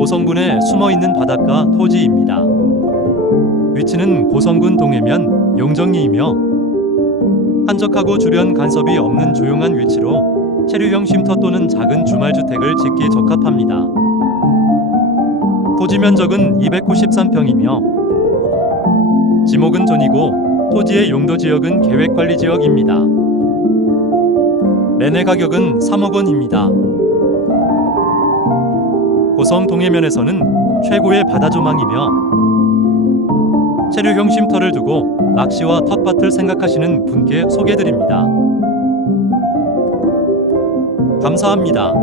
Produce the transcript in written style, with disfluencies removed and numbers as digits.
고성군에 숨어있는 바닷가 토지입니다. 위치는 고성군 동해면 용정리이며 한적하고 주변 간섭이 없는 조용한 위치로 체류형 쉼터 또는 작은 주말주택을 짓기에 적합합니다. 토지 면적은 293평이며 지목은 존이고 토지의 용도 지역은 계획관리지역입니다. 매매 가격은 3억 원입니다. 고성 동해면에서는 최고의 바다 조망이며 체류형 쉼터를 두고 낚시와 텃밭을 생각하시는 분께 소개드립니다. 감사합니다.